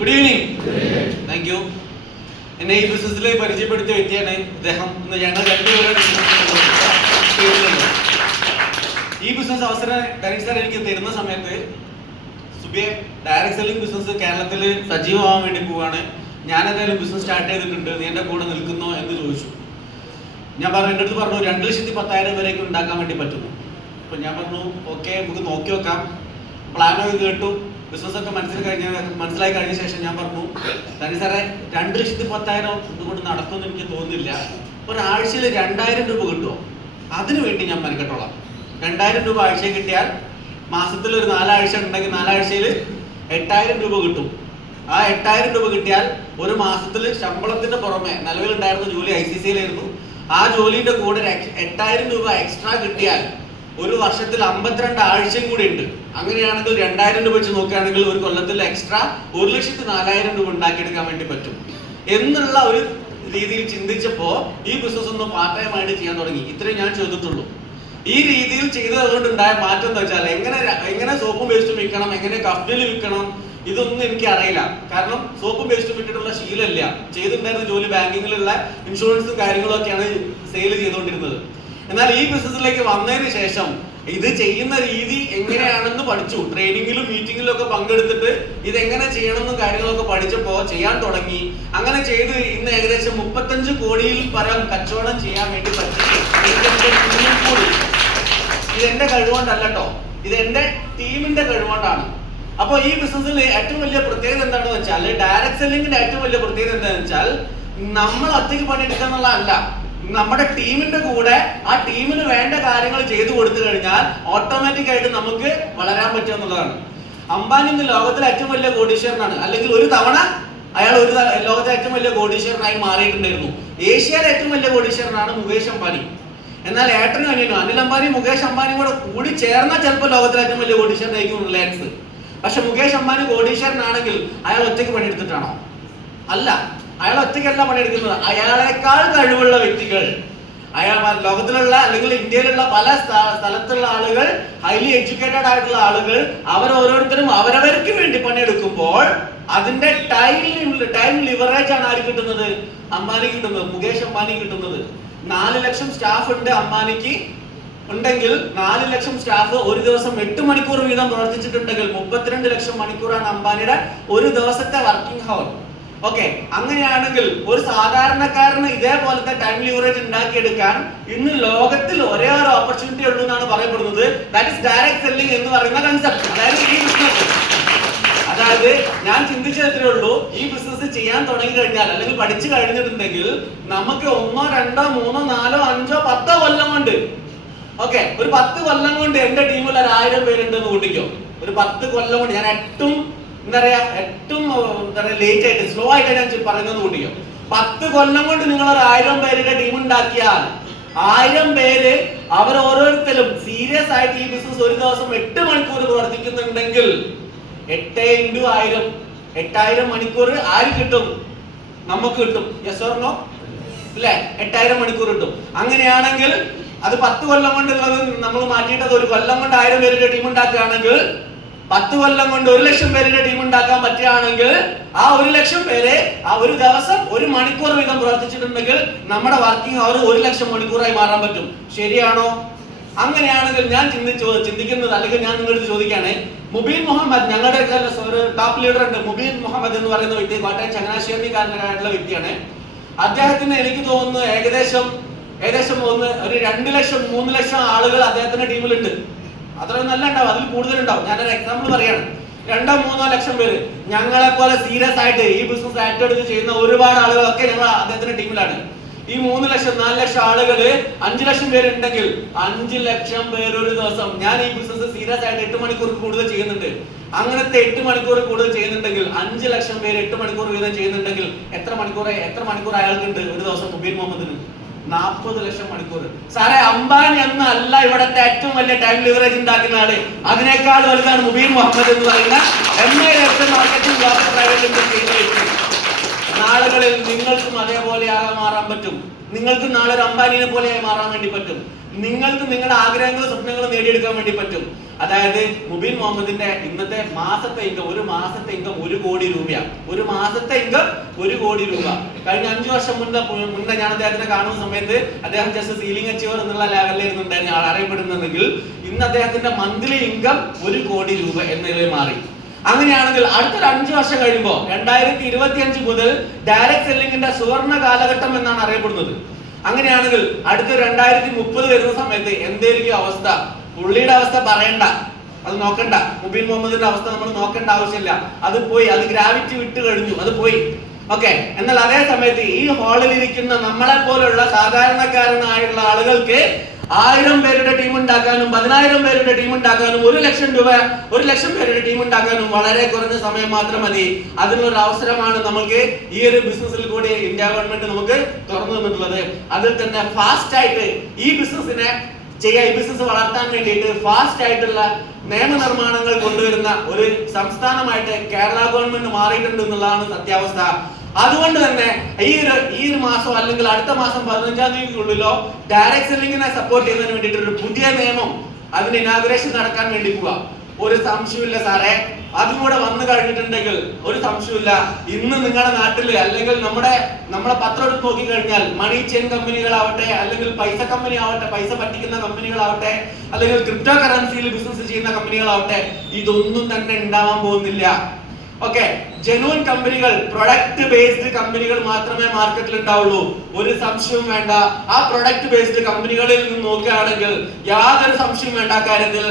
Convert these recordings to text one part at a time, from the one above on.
Good evening. Thank you. എന്നെ ഈ ബിസിനസ്സിൽ പരിചയപ്പെടുത്തിയ വ്യക്തിയാണ് ഇദ്ദേഹം. ഞങ്ങൾ രണ്ടുപേരുടെ ഈ ബിസിനസ് അവസരം ഡയറക്ട് സാർ എനിക്ക് തരുന്ന സമയത്ത്, സുബിയെ ഡയറക്ട് സെല്ലിംഗ് ബിസിനസ് കേരളത്തിൽ സജീവമാവാൻ വേണ്ടി പോവാണ്, ഞാൻ എന്തായാലും ബിസിനസ് സ്റ്റാർട്ട് ചെയ്തിട്ടുണ്ട്, നീ എൻ്റെ കൂടെ നിൽക്കുന്നോ എന്ന് ചോദിച്ചു. ഞാൻ പറഞ്ഞു, എൻ്റെ അടുത്ത് പറഞ്ഞു 2,10,000 വരെയൊക്കെ ഉണ്ടാക്കാൻ വേണ്ടി പറ്റുന്നു. അപ്പം ഞാൻ പറഞ്ഞു ഓക്കെ, നമുക്ക് നോക്കി നോക്കാം. പ്ലാനൊക്കെ കേട്ടു, ബിസിനസ്സൊക്കെ മനസ്സിലായി കഴിഞ്ഞ ശേഷം ഞാൻ പറഞ്ഞു, തന്നെ സാറേ 2,10,000 ഇതുകൊണ്ട് നടക്കുമെന്ന് എനിക്ക് തോന്നുന്നില്ല, ഒരാഴ്ചയിൽ 2,000 രൂപ കിട്ടുമോ? അതിനു വേണ്ടി ഞാൻ മെനക്കെട്ടോളാം. 2,000 രൂപ ആഴ്ചയിൽ കിട്ടിയാൽ മാസത്തിൽ ഒരു 4 ആഴ്ച ഉണ്ടെങ്കിൽ 4 ആഴ്ചയിൽ 8,000 രൂപ കിട്ടും. ആ 8,000 രൂപ കിട്ടിയാൽ ഒരു മാസത്തിൽ ശമ്പളത്തിന്റെ പുറമെ നിലവിലുണ്ടായിരുന്ന ജോലി ICCയിലായിരുന്നു, ആ ജോലിയുടെ കൂടെ 8,000 രൂപ എക്സ്ട്രാ കിട്ടിയാൽ ഒരു വർഷത്തിൽ 52 ആഴ്ചയും കൂടി ഉണ്ട്. അങ്ങനെയാണെങ്കിൽ 2,000 രൂപ വെച്ച് നോക്കുകയാണെങ്കിൽ ഒരു കൊല്ലത്തിൽ എക്സ്ട്രാ 1,04,000 രൂപ ഉണ്ടാക്കിയെടുക്കാൻ വേണ്ടി പറ്റും എന്നുള്ള ഒരു രീതിയിൽ ചിന്തിച്ചപ്പോൾ ഈ ബിസിനസ് ഒന്ന് പാർട്ട് ടൈം ആയിട്ട് ചെയ്യാൻ തുടങ്ങി. ഇത്രയും ഞാൻ ചെയ്തിട്ടുള്ളൂ. ഈ രീതിയിൽ ചെയ്തതുകൊണ്ട് ഉണ്ടായ മാറ്റം എന്താ വെച്ചാൽ, എങ്ങനെ സോപ്പും പേസ്റ്റും വിൽക്കണം, എങ്ങനെ കഫ്ഡിൽ വിൽക്കണം, ഇതൊന്നും എനിക്ക് അറിയില്ല. കാരണം സോപ്പും പേസ്റ്റും വിട്ടിട്ടുള്ള ശീലമില്ല. ചെയ്തിട്ടുണ്ടായിരുന്ന ജോലി ബാങ്കിങ്ങിലുള്ള ഇൻഷുറൻസും കാര്യങ്ങളും ഒക്കെയാണ് സെയിൽ ചെയ്തുകൊണ്ടിരുന്നത്. എന്നാൽ ഈ ബിസിനസ്സിലേക്ക് വന്നതിന് ശേഷം ഇത് ചെയ്യുന്ന രീതി എങ്ങനെയാണെന്ന് പഠിച്ചു. ട്രെയിനിങ്ങിലും മീറ്റിങ്ങിലും ഒക്കെ പങ്കെടുത്തിട്ട് ഇതെങ്ങനെ ചെയ്യണമെന്നും കാര്യങ്ങളൊക്കെ പഠിച്ചപ്പോൾ ചെയ്യാൻ തുടങ്ങി. അങ്ങനെ ചെയ്ത് ഇന്ന് ഏകദേശം 35 കോടിയിൽ പരം കച്ചവടം ചെയ്യാൻ വേണ്ടി പറ്റി. ഇതെന്റെ കഴിവുകൊണ്ടല്ല കേട്ടോ, ഇത് എന്റെ ടീമിന്റെ കഴിവുകൊണ്ടാണ്. അപ്പോൾ ഈ ബിസിനസ്സിൽ ഏറ്റവും വലിയ പ്രത്യേകത എന്താണെന്ന് വെച്ചാൽ, ഡയറക്ട് സെല്ലിങ്ങിന്റെ ഏറ്റവും വലിയ പ്രത്യേകത എന്താണെന്ന് വെച്ചാൽ, നമ്മൾ ഒറ്റയ്ക്ക് പണിയെടുക്കുക എന്നുള്ളതല്ല, നമ്മുടെ ടീമിന്റെ കൂടെ ആ ടീമിന് വേണ്ട കാര്യങ്ങൾ ചെയ്തു കൊടുത്തു കഴിഞ്ഞാൽ ഓട്ടോമാറ്റിക് ആയിട്ട് നമുക്ക് വളരാൻ പറ്റുക എന്നുള്ളതാണ്. അംബാനി ഇന്ന് ലോകത്തിലെ ഏറ്റവും വലിയ കോടീശ്വരനാണ്. അല്ലെങ്കിൽ ഒരു തവണ അയാൾ ലോകത്തിലെ ഏറ്റവും വലിയ കോടീശ്വരനായി മാറിയിട്ടുണ്ടായിരുന്നു. ഏഷ്യയിലെ ഏറ്റവും വലിയ കോടീശ്വരനാണ് മുകേഷ് അംബാനി. എന്നാൽ ഏട്ടനും അനിയനും അനിൽ അംബാനി മുകേഷ് അംബാനിയും കൂടി ചേർന്നാൽ ചിലപ്പോൾ ലോകത്തിലെ ഏറ്റവും വലിയ കോടീശ്വരനായിരിക്കും റിലയൻസ്. പക്ഷെ മുകേഷ് അംബാനി കോടീശ്വരനാണെങ്കിൽ അയാൾ ഒറ്റയ്ക്ക് പണിയെടുത്തിട്ടാണോ? അല്ല, അയാൾ ഒറ്റയ്ക്കല്ല പണിയെടുക്കുന്നത്. അയാളെക്കാൾ കഴിവുള്ള വ്യക്തികൾ, ലോകത്തിലുള്ള അല്ലെങ്കിൽ ഇന്ത്യയിലുള്ള പല സ്ഥലത്തുള്ള ആളുകൾ, ഹൈലി എഡ്യൂക്കേറ്റഡ് ആയിട്ടുള്ള ആളുകൾ, ഓരോരുത്തരും അവരവർക്ക് വേണ്ടി പണിയെടുക്കുമ്പോൾ അതിന്റെ ടൈം ലിവറേജ് ആണ് ആര് കിട്ടുന്നത്? അംബാനി കിട്ടുന്നത്, മുകേഷ് അംബാനി കിട്ടുന്നത്. 4 ലക്ഷം സ്റ്റാഫ് ഉണ്ട് അംബാനിക്ക് ഉണ്ടെങ്കിൽ 4 ലക്ഷം സ്റ്റാഫ് ഒരു ദിവസം 8 മണിക്കൂർ വീതം പ്രവർത്തിച്ചിട്ടുണ്ടെങ്കിൽ 32 ലക്ഷം മണിക്കൂറാണ് അംബാനിയുടെ ഒരു ദിവസത്തെ വർക്കിംഗ് ഹവർ. ഓക്കെ, അങ്ങനെയാണെങ്കിൽ ഒരു സാധാരണക്കാരന് ഇതേപോലത്തെ ടൈം ലിവറേജ് ഉണ്ടാക്കിയെടുക്കാൻ ഇന്ന് ലോകത്തിൽ ഒരേ ഒരു ഓപ്പർച്യൂണിറ്റി ഉള്ളൂ എന്നാണ് പറയപ്പെടുന്നത്. ദാറ്റ് ഇസ് ഡയറക്ട് സെല്ലിംഗ് എന്ന് പറയുന്ന കൺസെപ്റ്റ്. അതായത് ഈ ബിസിനസ്, അതായത് ഞാൻ ചിന്തിച്ചതേ ഉള്ളൂ, ഈ ബിസിനസ് ചെയ്യാൻ തുടങ്ങി കഴിഞ്ഞാൽ അല്ലെങ്കിൽ പഠിച്ചു കഴിഞ്ഞിട്ടുണ്ടെങ്കിൽ നമുക്ക് 1, 2, 3, 4, 5, 10 കൊല്ലം കൊണ്ട്, ഓക്കെ, ഒരു 10 കൊല്ലം കൊണ്ട് എന്റെ ടീമിൽ 1,000 പേരുണ്ടെന്ന് കൂട്ടിക്കോ. ഒരു 10 കൊല്ലം കൊണ്ട് ഞാൻ ഏറ്റവും ലേറ്റ് ആയിട്ട് സ്ലോ ആയിട്ട് ഞാൻ പറയുന്നത് കൂട്ടിക്കോ. 10 കൊല്ലം കൊണ്ട് നിങ്ങൾ 1,000 പേരുടെ ടീം ഉണ്ടാക്കിയാൽ 1000 പേര് അവർ ഓരോരുത്തരും സീരിയസ് ആയിട്ട് ഈ ബിസിനസ് ഒരു ദിവസം 8 മണിക്കൂർ പ്രവർത്തിക്കുന്നുണ്ടെങ്കിൽ 8 × 1000 8,000 മണിക്കൂർ ആര് കിട്ടും? നമുക്ക് കിട്ടും. Yes or no? അല്ലേ? 8,000 മണിക്കൂർ കിട്ടും. അങ്ങനെയാണെങ്കിൽ അത് 10 കൊല്ലം കൊണ്ടുള്ളത് നമ്മൾ മാറ്റിയിട്ട് അത് ഒരു കൊല്ലം കൊണ്ട് 1000 പേരുടെ ടീം ഉണ്ടാക്കുകയാണെങ്കിൽ 10 കൊല്ലം കൊണ്ട് 1 ലക്ഷം പേരുടെ ടീം ഉണ്ടാക്കാൻ പറ്റുകയാണെങ്കിൽ ആ 1 ലക്ഷം പേരെ ആ ഒരു ദിവസം 1 മണിക്കൂർ വീതം പ്രവർത്തിച്ചിട്ടുണ്ടെങ്കിൽ നമ്മുടെ വർക്കിംഗ് അവർ 1 ലക്ഷം മണിക്കൂറായി മാറാൻ പറ്റും. ശരിയാണോ? അങ്ങനെയാണെങ്കിൽ ഞാൻ ചിന്തിക്കുന്നത്, അല്ലെങ്കിൽ ഞാൻ നിങ്ങളോട് ചോദിക്കുകയാണ്, മുബീൻ മുഹമ്മദ്, ഞങ്ങളുടെ ഒരു ടോപ്പ് ലീഡർ ഉണ്ട്, മുബീൻ മുഹമ്മദ് എന്ന് പറയുന്ന വ്യക്തി, കോട്ടയം ചങ്ങനാശ്ശേരിക്കാരനായിട്ടുള്ള വ്യക്തിയാണ്. അദ്ദേഹത്തിന് എനിക്ക് തോന്നുന്നു ഏകദേശം ഒരു 2 ലക്ഷം 3 ലക്ഷം ആളുകൾ അദ്ദേഹത്തിന്റെ ടീമിലുണ്ട്. അത്രയും നല്ല ഉണ്ടാവും, അതിൽ കൂടുതലുണ്ടാവും. ഞാനൊരു എക്സാമ്പിൾ പറയാണ്. 2-3 ലക്ഷം പേര് ഞങ്ങളെ പോലെ സീരിയസ് ആയിട്ട് ഈ ബിസിനസ് ഏറ്റെടുത്ത് ചെയ്യുന്ന ഒരുപാട് ആളുകളൊക്കെ ഞങ്ങൾ അദ്ദേഹത്തിന്റെ ടീമിലാണ്. ഈ 3 ലക്ഷം 4 ലക്ഷം ആളുകള് 5 ലക്ഷം പേരുണ്ടെങ്കിൽ 5 ലക്ഷം പേര് ഒരു ദിവസം, ഞാൻ ഈ ബിസിനസ് സീരിയസ് ആയിട്ട് 8 മണിക്കൂർ കൂടുതൽ ചെയ്യുന്നുണ്ട്. അങ്ങനത്തെ 8 മണിക്കൂർ കൂടുതൽ ചെയ്യുന്നുണ്ടെങ്കിൽ 5 ലക്ഷം പേര് 8 മണിക്കൂർ വീതം ചെയ്യുന്നുണ്ടെങ്കിൽ എത്ര മണിക്കൂർ അയാൾക്കുണ്ട് ഒരു ദിവസം? മുബീൻ മുഹമ്മദിന് 40 ലക്ഷം മണിക്കൂർ. സാറേ, അംബാനി എന്നല്ല ഇവിടത്തെ ഏറ്റവും വലിയ ടൈം ലിവറേജ് ഉണ്ടാക്കുന്ന ആള്, അതിനേക്കാൾ വലുതാണ് മുബീൻ മുഹമ്മദ് എന്ന് പറയുന്ന MA മാർക്കറ്റിംഗ് പ്രൈവറ്റ് ലിമിറ്റഡ് ചെയ്യുന്ന വ്യക്തി. നാളുകളിൽ നിങ്ങൾക്കും അതേപോലെ മാറാൻ പറ്റും. നിങ്ങൾക്ക് നാളെ ഒരു അംബാനിയെ പോലെ മാറാൻ വേണ്ടി പറ്റും. നിങ്ങൾക്ക് നിങ്ങളുടെ ആഗ്രഹങ്ങളും സ്വപ്നങ്ങളും നേടിയെടുക്കാൻ വേണ്ടി പറ്റും. അതായത് മുബീൻ മുഹമ്മദിന്റെ ഇന്നത്തെ മാസത്തെ ഇൻകം, ഒരു മാസത്തെ ഇൻകം 1 കോടി രൂപയാണ്. ഒരു മാസത്തെ ഇൻകം 1 കോടി രൂപ. കഴിഞ്ഞ 5 വർഷം മുന്നേ ഞാൻ അദ്ദേഹത്തിനെ കാണുന്ന സമയത്ത് അദ്ദേഹം ജസ്റ്റ് സീലിംഗ് അച്ചീവർ എന്നുള്ള ലെവലിലായിരുന്നു അറിയപ്പെടുന്നതെങ്കിൽ ഇന്ന് അദ്ദേഹത്തിന്റെ മന്ത്ലി ഇൻകം 1 കോടി രൂപ എന്നതിൽ മാറി. അങ്ങനെയാണെങ്കിൽ അടുത്തൊരു 5 വർഷം കഴിയുമ്പോൾ 2025 മുതൽ ഡയറക്ട് സെല്ലിംഗിന്റെ സുവർണ്ണ കാലഘട്ടം എന്നാണ് അറിയപ്പെടുന്നത്. അങ്ങനെയാണെങ്കിൽ അടുത്ത 2030 വരുന്ന സമയത്ത് എന്തായിരിക്കും അവസ്ഥ? പുള്ളിയുടെ അവസ്ഥ പറയണ്ട, അത് നോക്കണ്ട. മുബീൻ മുഹമ്മദിന്റെ അവസ്ഥ നമ്മൾ നോക്കേണ്ട ആവശ്യമില്ല. അത് പോയി, അത് ഗ്രാവിറ്റി വിട്ട് കഴിഞ്ഞു, അത് പോയി. ഓക്കെ. എന്നാൽ അതേ സമയത്ത് ഈ ഹാളിൽ ഇരിക്കുന്ന നമ്മളെ പോലുള്ള സാധാരണക്കാരനായുള്ള ആളുകൾക്ക് 1000 പേരുടെ ടീം ഉണ്ടാക്കാനും 10000 പേരുടെ ടീം ഉണ്ടാക്കാനും 1 ലക്ഷം രൂപ 1 ലക്ഷം പേരുടെ ടീം ഉണ്ടാക്കാനും വളരെ കുറഞ്ഞ സമയം മാത്രം മതി. അതിനുള്ള അവസരമാണ് നമുക്ക് ഈ ഒരു ബിസിനസ്സിൽ കൂടി ഇന്ത്യ ഗവൺമെന്റ് നമുക്ക് തുറന്നു തന്നിട്ടുള്ളത്. അതിൽ തന്നെ ഫാസ്റ്റ് ആയിട്ട് ഈ ബിസിനസ്സിനെ ചെയ്യാൻ, ഈ ബിസിനസ് വളർത്താൻ വേണ്ടിയിട്ട് ഫാസ്റ്റ് ആയിട്ടുള്ള നിയമനിർമ്മാണങ്ങൾ കൊണ്ടുവരുന്ന ഒരു സംസ്ഥാനമായിട്ട് കേരള ഗവൺമെന്റ് മാറിയിട്ടുണ്ട് എന്നുള്ളതാണ് സത്യാവസ്ഥ. അതുകൊണ്ട് തന്നെ ഈ ഒരു മാസം അല്ലെങ്കിൽ അടുത്ത മാസം 15-ാം തീയതിക്കുള്ളിലോ ഡയറക്ട് സെല്ലിങ്ങിനെ സപ്പോർട്ട് ചെയ്യുന്നതിന് വേണ്ടിയിട്ട് ഒരു പുതിയ നിയമം, അതിന് ഇനാഗുറേഷൻ നടക്കാൻ വേണ്ടി പോവാ. ഒരു സംശയമില്ല സാറേ, അതും കൂടെ വന്നു കഴിഞ്ഞിട്ടുണ്ടെങ്കിൽ ഒരു സംശയമില്ല, ഇന്ന് നിങ്ങളുടെ നാട്ടില് അല്ലെങ്കിൽ നമ്മളെ പത്രം എടുത്ത് നോക്കി കഴിഞ്ഞാൽ മണി ചെയിൻ കമ്പനികളാവട്ടെ, അല്ലെങ്കിൽ പൈസ കമ്പനി ആവട്ടെ, പൈസ പറ്റിക്കുന്ന കമ്പനികളാവട്ടെ, അല്ലെങ്കിൽ ക്രിപ്റ്റോ കറൻസിയിൽ ബിസിനസ് ചെയ്യുന്ന കമ്പനികളാവട്ടെ, ഇതൊന്നും തന്നെ ഉണ്ടാവാൻ പോകുന്നില്ല. ഓക്കെ. ജെനുവൻ കമ്പനികൾ, പ്രൊഡക്റ്റ് ബേസ്ഡ് കമ്പനികൾ മാത്രമേ മാർക്കറ്റിൽ ഉണ്ടാവുള്ളൂ. ഒരു സംശയവും വേണ്ട. ആ പ്രൊഡക്റ്റ് ബേസ്ഡ് കമ്പനികളിൽ നിന്ന് നോക്കുകയാണെങ്കിൽ യാതൊരു സംശയവും വേണ്ട കാര്യത്തിൽ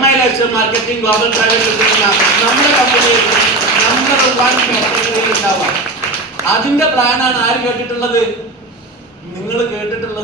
MI ലക്ഷം മാർക്കറ്റിംഗ് ഗ്ലോബൽ പ്രൈവറ്റ് നമ്മുടെ കമ്പനിയിൽ നമ്പർ 1 കാറ്റഗറിയിൽ ഉണ്ടാവുക. അതിന്റെ പ്ലാനാണ് ആര് കേട്ടിട്ടുള്ളത്? നിങ്ങൾ കേട്ടിട്ടുള്ളത്.